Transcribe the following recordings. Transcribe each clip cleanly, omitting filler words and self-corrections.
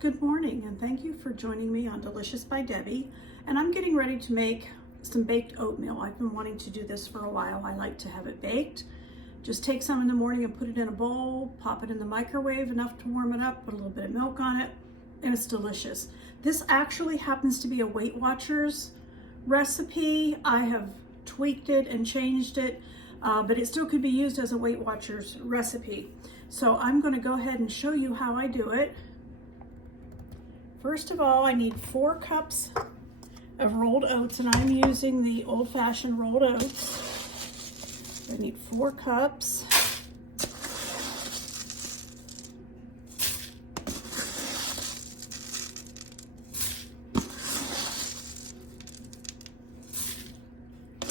Good morning, and thank you for joining me on Delicious by Debbie. And I'm getting ready to make some baked oatmeal. I've been wanting to do this for a while. I like to have it baked. Just take some in the morning and put it in a bowl, pop it in the microwave enough to warm it up, put a little bit of milk on it, and it's delicious. This actually happens to be a Weight Watchers recipe. I have tweaked it and changed it, but it still could be used as a Weight Watchers recipe. So I'm going to go ahead and show you how I do it. First of all, I need 4 cups of rolled oats, and I'm using the old-fashioned rolled oats. I need 4 cups.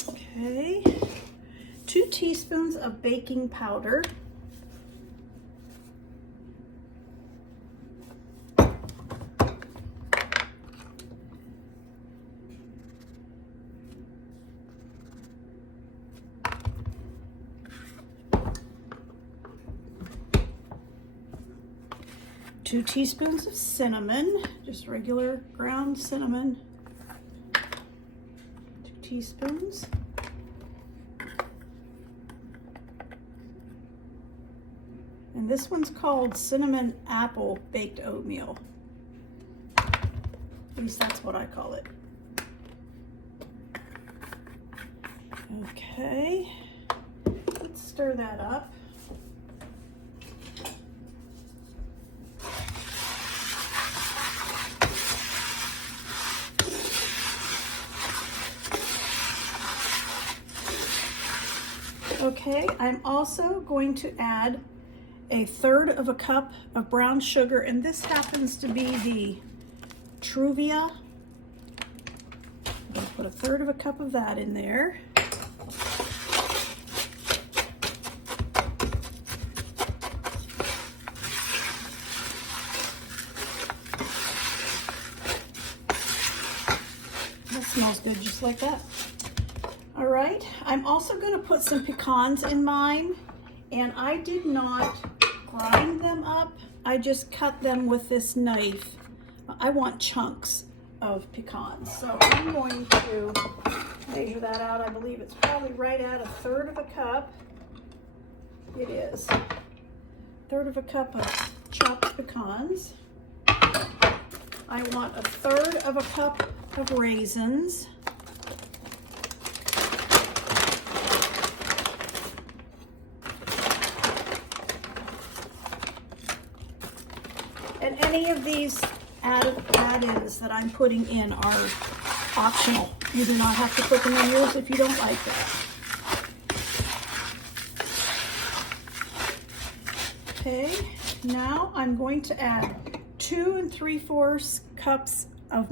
Okay, 2 teaspoons of baking powder. 2 teaspoons of cinnamon, just regular ground cinnamon. 2 teaspoons. And this one's called cinnamon apple baked oatmeal. At least that's what I call it. Okay, let's stir that up. Okay, I'm also going to add 1/3 of a cup of brown sugar, and this happens to be the Truvia. I'm going to put 1/3 of a cup of that in there. That smells good just like that. All right, I'm also going to put some pecans in mine, and I did not grind them up. I just cut them with this knife. I want chunks of pecans, so I'm going to measure that out. I believe it's probably right at 1/3 of a cup. It is 1/3 of a cup of chopped pecans. I want 1/3 of a cup of raisins. And any of these add-ins that I'm putting in are optional. You do not have to put them in yours if you don't like that. Okay, now I'm going to add 2 3/4 cups of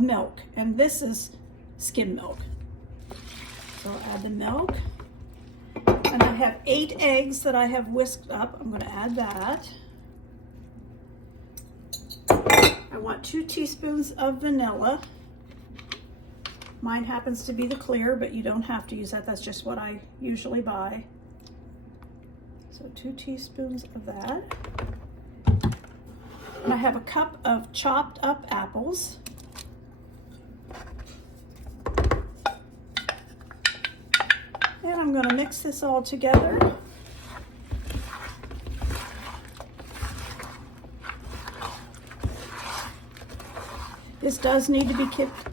milk, and this is skim milk. So I'll add the milk. And I have 8 eggs that I have whisked up. I'm going to add that. I want 2 teaspoons of vanilla. Mine happens to be the clear, but you don't have to use that. That's just what I usually buy. So 2 teaspoons of that. And I have a cup of chopped up apples. And I'm going to mix this all together. This does need to be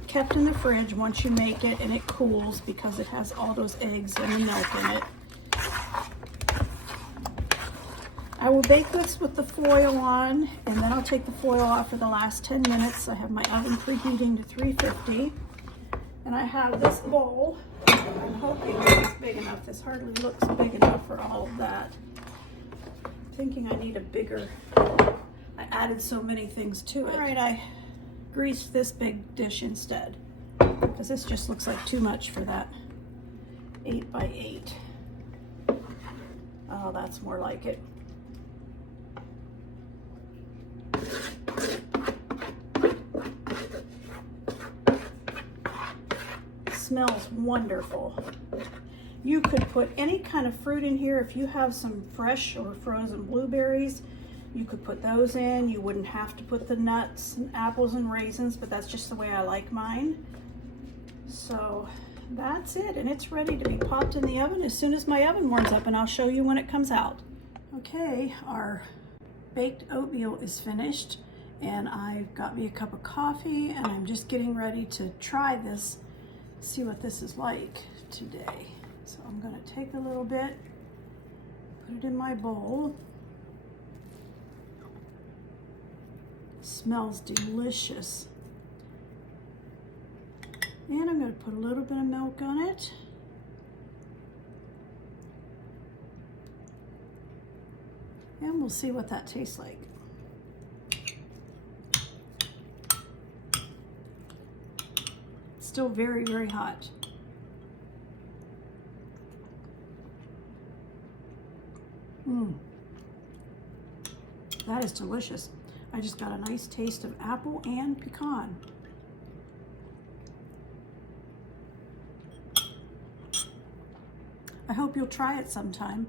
kept in the fridge once you make it and it cools, because it has all those eggs and the milk in it. I will bake this with the foil on, and then I'll take the foil off for the last 10 minutes. I have my oven preheating to 350, and I have this bowl. I'm hoping it's big enough. This hardly looks big enough for all of that. I'm thinking I need a bigger. I added so many things to it. All right, I greased this big dish instead, because this just looks like too much for that 8 by 8. Oh, that's more like it. Smells wonderful. You could put any kind of fruit in here. If you have some fresh or frozen blueberries, You could put those in. You wouldn't have to put the nuts and apples and raisins, but that's just the way I like mine. So that's it, and it's ready to be popped in the oven as soon as my oven warms up, and I'll show you when it comes out. Okay, our baked oatmeal is finished, and I've got me a cup of coffee, and I'm just getting ready to try this, see what this is like today. So I'm gonna take a little bit, put it in my bowl. Smells delicious. And I'm going to put a little bit of milk on it. And we'll see what that tastes like. It's still very, very hot. That is delicious. I just got a nice taste of apple and pecan. I hope you'll try it sometime.